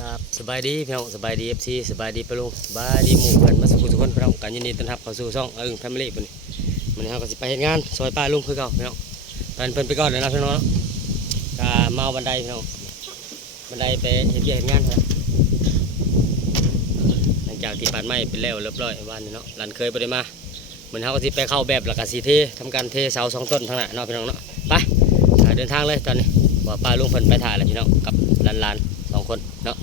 ครับสบายดีพี่น้องสบายดีเอฟซีสบายดีปะลุงสบายดีหมู่เพื่อนมาสุขทุกคนพี่น้องกันยินดีต้อนรับเข้าสู่ช่องเอิงแฟมิลี่ปุ่นมันนี้เราก็สิไปเฮ็ดงานซอยป้าลุงคือเก่าพี่น้องตอนเพิ่นไปก่อนเลยนะพี่น้องกาเอาบันไดพี่น้องบันไดไปเฮ็ดเวียเฮ็ดงานครับหลังจากที่ปานไม้เป็นแล้วเรียบร้อยวันนี้เนาะหลันเคยบ่ได้มาเหมือนเขาก็สิไปเข้าแบบแล้วก็สิเททำการเทเสาสองต้นทั้งนั้นเนาะพี่น้องเนาะไปเดินทางเลยตอนนี้บอกป้าลุงเพิ่นไปถ่ายแล้วพี่น้องกับหลานๆ สองคนเนาะ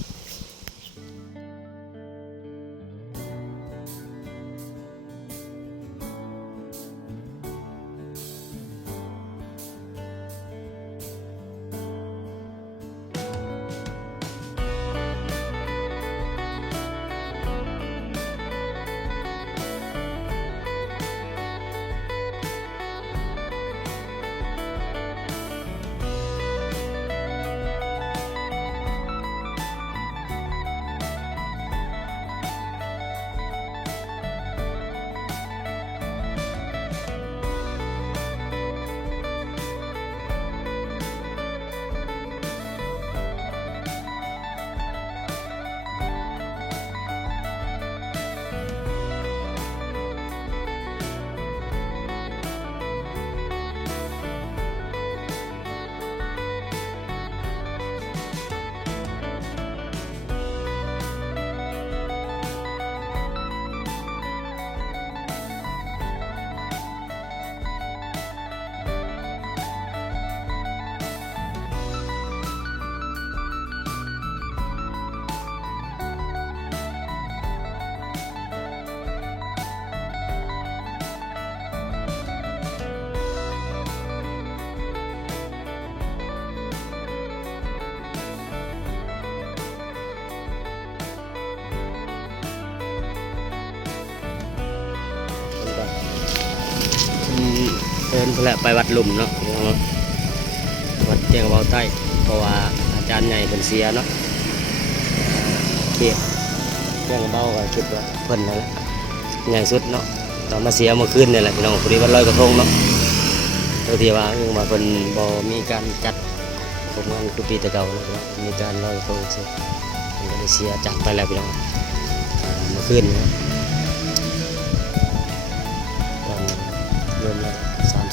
เดินไปแหละไปวัดหลุมเนาะพี่น้องเนาะวัดเจียงเบาใต้เพราะว่าอาจารย์ใหญ่เป็นเสียเนาะเขียเจียงเบาก็คิดว่าเพิ่นนั่นแหละใหญ่สุดเนาะตอนมาเสียเมื่อคืนนี่แหละพี่น้องพอดีวันลอยกระทงเนาะเท่าที่ว่าเออมาเพิ่นบ่มีการจัดผมงานคือปีแต่เก่าเนาะมีการลอยกระทงเสร็จเพิ่นก็ได้เสียจากไปแล้วพี่น้องอ่าเมื่อคืนเนาะ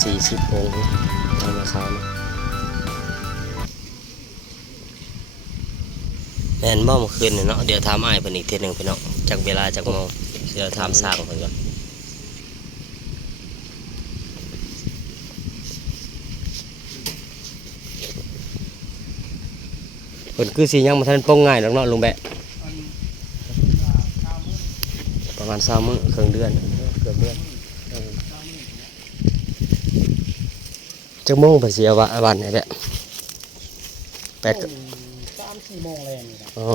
สี่สิบองค์ทางราคาเนาะแมนบ่เมื่อคืนเนาะเดี๋ยวถามอ้เพิ่นอีกเทีหนึ่งพี่น้องจากเวลาจากโมงเดี๋ยวถามสร้างเพิ่นก่อนเพิ่นคือสิยังบ่ทันปลงง่ายดอกเนาะลุงแบะประมาณ20มื้อครึ่งเดือนเกือบเดือน จักโมงเพิ่นสิเอาวะวันนี่แหละแปดก็สามสี่โมงแรงนี่นะอ๋อ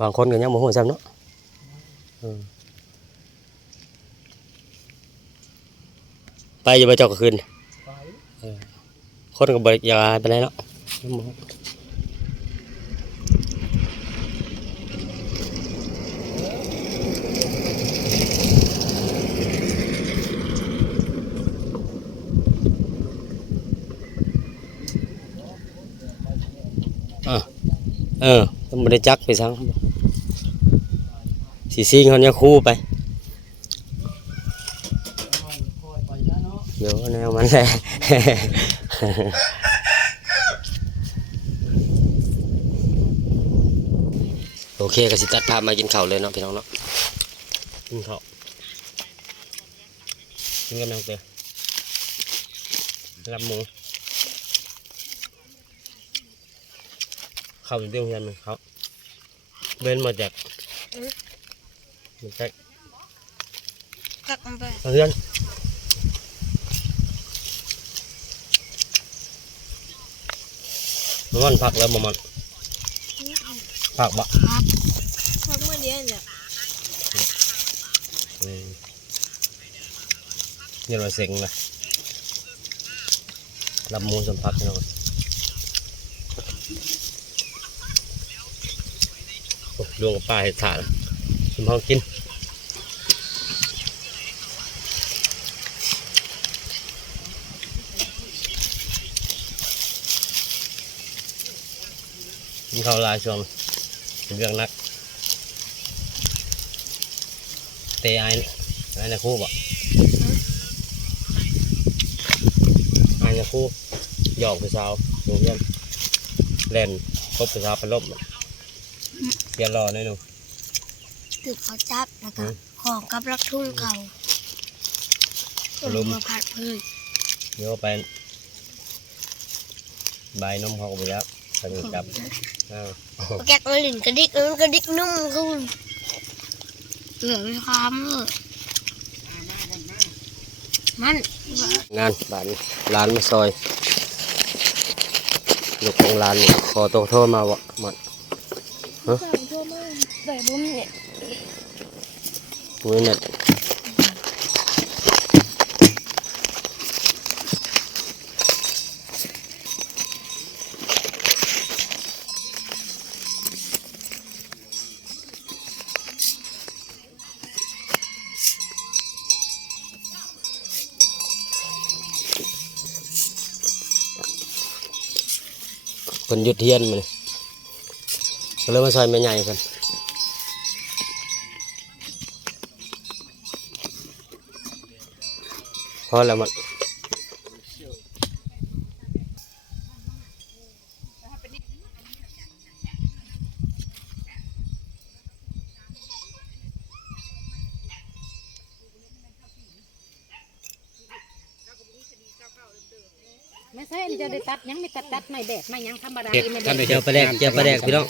บางคนก็ยังบ่ฮู้ซ้ำเนาะอืมไปอยู่บ่เจอกก็คืนไปคนก็บ่อยากอายไปานใดเนาะ เออต้องบ่ได้จักไปซังสิซิงเฮาเนี่ยคู่ไปเดี๋ยวแนวมันแหละโอเคก็สิตัดภาพมากินข้าวเลยเนาะพี่น้องเนาะกินข้าวกินกันนังเตะรับหมู ข้าวอยู่เตียงยันเขาเบนมาจากมาจากพักมันไปเพื่อนมันผักแล้วมันผักบะพักพักเมื่อเดียวเนี่ยอืมนี่เราเซ็งนะรับหมูสัมผัสเนาะ โอ้ลวงกับปลาเห็ดถ่านชิมห้องกินกินข้าวลายช่วงเป็นเรื่องนัก เตะไอ้ไอ้นะคู่บ่ไอ้นะคู่หยอกผู้สาวโรงเรียนเล่นคบผู้สาวเป็นลม อะเสียรอหน่อยหนูตึกเขาจับแล้วก็อืมของกับรักทุ่งเขาลุมมาผัดเพื่อนเดี๋ยวไปใบายนมเขาก็ไปแล้วไปจับอ้าวแกกมันหลินกระดิกมันกระดิกนุ่มขึ้นเหลือไม่ค้ำเลยมันงานบ้านร้านมาซอยลูกของร้านนี่ขอตัวโทษมาวะหมด สั่งทั่วมาแบบบุ้มเนี่ยเน็ตคนหยุดเทียนมัน ก็เลยมาซอยแม่ใหญ่เพิ่นพอแล้วมัน ตัดยังไม่ตัดตัดไม่แดดไม่ยังธรรมดาเด็กไม่ท่านแดดเจียวปลาแดกเจียวปลาแดกพี่น้อง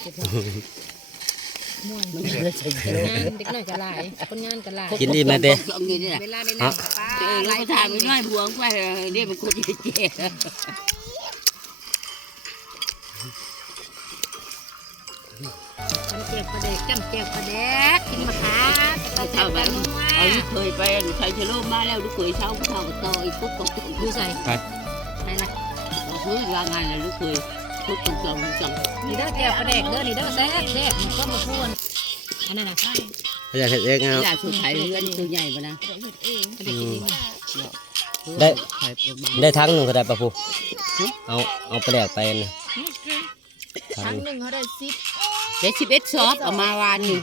ม่วนมันไม่ได้ใช้เยงานเด็กน้อยก็หลายคนงานก็หลายกินดีไหมเต้ ông gì đây nè เวลาในนั่งป้า Trời, หลา nó ย có thằng nó nói buồn quá rồi đi mà cô đi chè จำเจียวประเด็กจำเจียวประเด็กกินมะขาม Sao sao bạn ở lúc cười về rồi thầy thầy lô má leo lúc cười sau cái thằng to ít phút còn ดูใส่ไปไหนล่ะ còn cứ ra ngày là lúc cười phút còn chồng chồng นี่เด้อเจียวประเด็กเด้อนี่เด้อแซ่บแซ่บมันก็มาพูนอันนั้นน่ะอยากเห็นเองเอา là số thầy lên từ nhảy vào nè ประเด็กกินดีได้ thầy của bà ได้ทั้งหนึ่งก็ได้ปะพูเอาเอาปลาแดกไปนะทั้ครั้งงหนึ่งเขาได้ซิป để chip ít shop ở mà van đi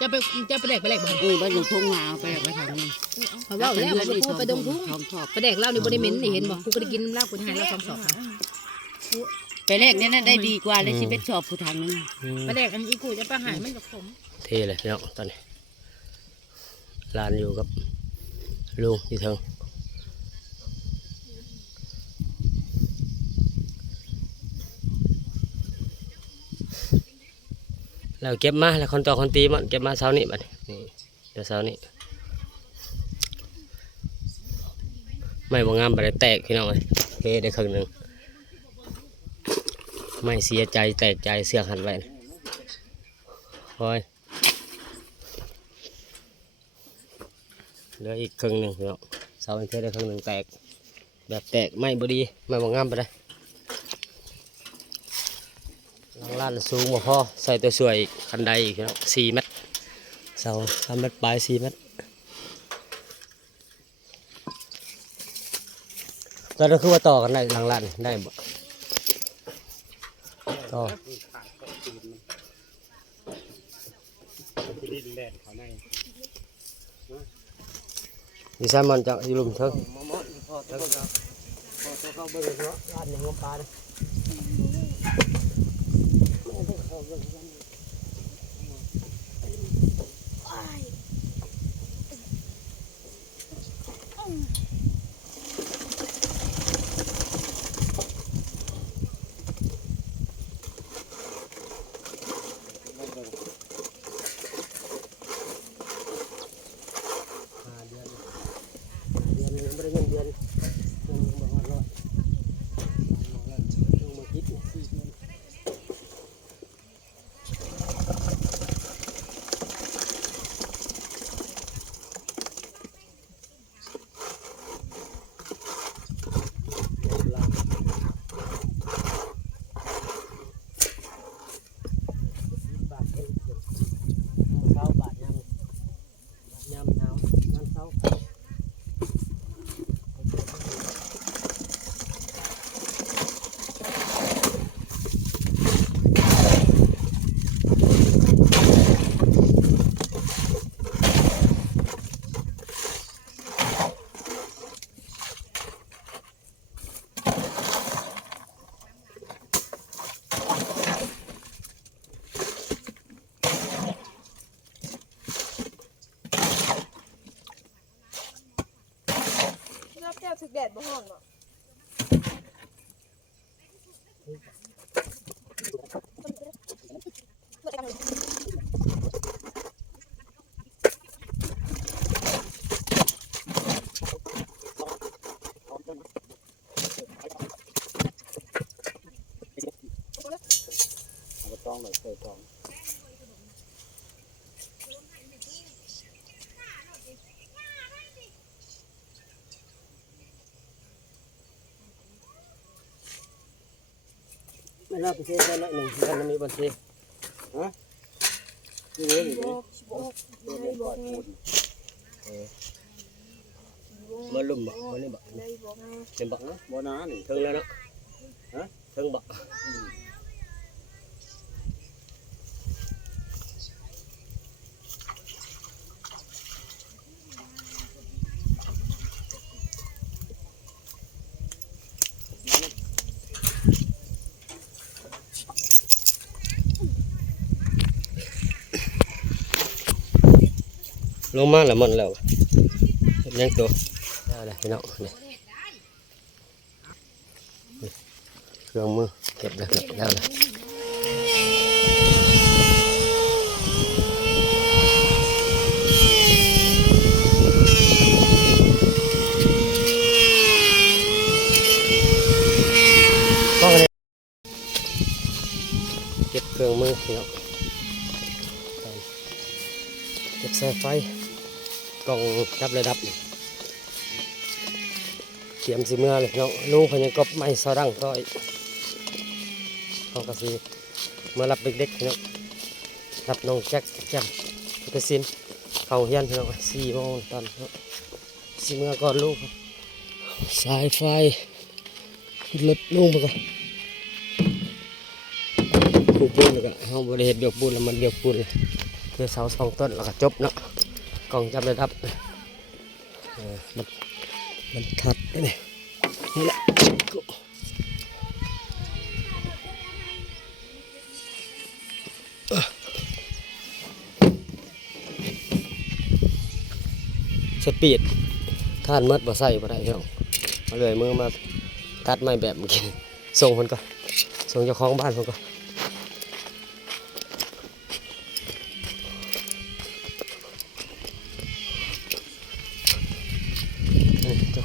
จะไปจะประเด็กประเด็กบ่ ừ bây giờ không nào phải là cái thằng này เขาเล่าแล้วมันพูดไปดงทุ่ง không thọp ประเด็กเล่านี่บ่ได้เหม็นนี่เห็นบ่กูก็ได้กินเหล้ากูจะให้เหล้าสอ งสอง cái này nên đây đi qua lấy chip ít shop của thằng này อืมประเด็กอันนี้กูจะไปหายมันกับผมเทเลยพี่น้องตอนนี้ร้านอยู่กับลุงอยู่เทิงแล้วเก็บมาแล้วคนต่อคนตีมันเก็บมาเช้านี้บัดนี้นี่เดี๋ยวเช้านี้ไม่บางงามบัดแตกพี่น้องเลยเทได้ครึ่งหนึ่ง ไม่เสียใจแตกใจเสือกหันไว้นะโอ้ยเหลืออีกครึ่งหนึ่งเนาะเสาอินเทอร์ได้ครึ่งหนึ่งแตก แบบแตกไม่บดีไม่บางงามไปได้หลังล้านสูงบ่พอใส่ตัวสวยอีกคันใดอีกเนาะสี่เมตรเสาสามเมตรปลายสี่เมตรตอนนั้นคือว่าต่อกันได้หลังล้านได้ ต่อดินแดดเขาในดิฉันมันจะอยู่ลุมเถิงมอมอพอเท่ากับพอเท่าเข้าเบิ่งเนาะร้านหนึ่งงปลาเนี่ย หน่อยเคยต้องไม่น่าไปเทได้ละหนึ่งกันมีบัญชีฮะนี่เลยนี่เลย มาลุ่มบ่มานี่บ่เป็นบ่ ฮะบ่นานี่ ถึงแล้วเนาะฮะถึงบ่ลงมาแล้วมันแล้วเฮ็ดยังตัวได้แล้วพี่น้องนี่นี่เครื่องมือเก็บแล้วแล้วแล้วก็เลยเก็บเครื่องมือพี่น้องเก็บสายไฟ กล่องจับระดับนี่เตรียมสิเมื่อเลยเนาะลุงเพนยังกบไม้ซอดังก็เขาก็สิเมื่อรับเด็กๆเนาะรับน้องแจ็คแจ่มพุทธศิลป์เขาเฮียนเนาะสี่โมงตอนเนาะสิเมื่อก่อนลูกสายไฟรถลุงไปก่อนปูปูนแล้วก็เฮาบริเหตุเบียกปูนแล้วมันเบียกปูนเลยคือเสาสองต้นแล้วก็จบเนาะ กล่องจับระดับมันมันทัดนี่นี่แหละสปีดท่านมัดบ่ใส่บ่ได้พี่น้องมาเลยมือมาตัดไม้แบบเมื่อกี้ส่งคนก่อนส่งเจ้าของบ้านคนก่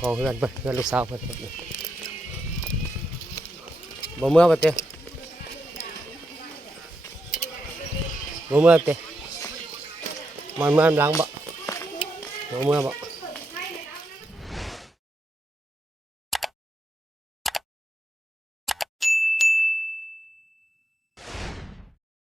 ของเพื่อนเพิ่นเพื่อนลูกสาวเพื่อนครับนี่บ่เมื่อบ่เตะบ่เมื่อเตะมันเมื่อหลังบ่บ่เมื่อบ่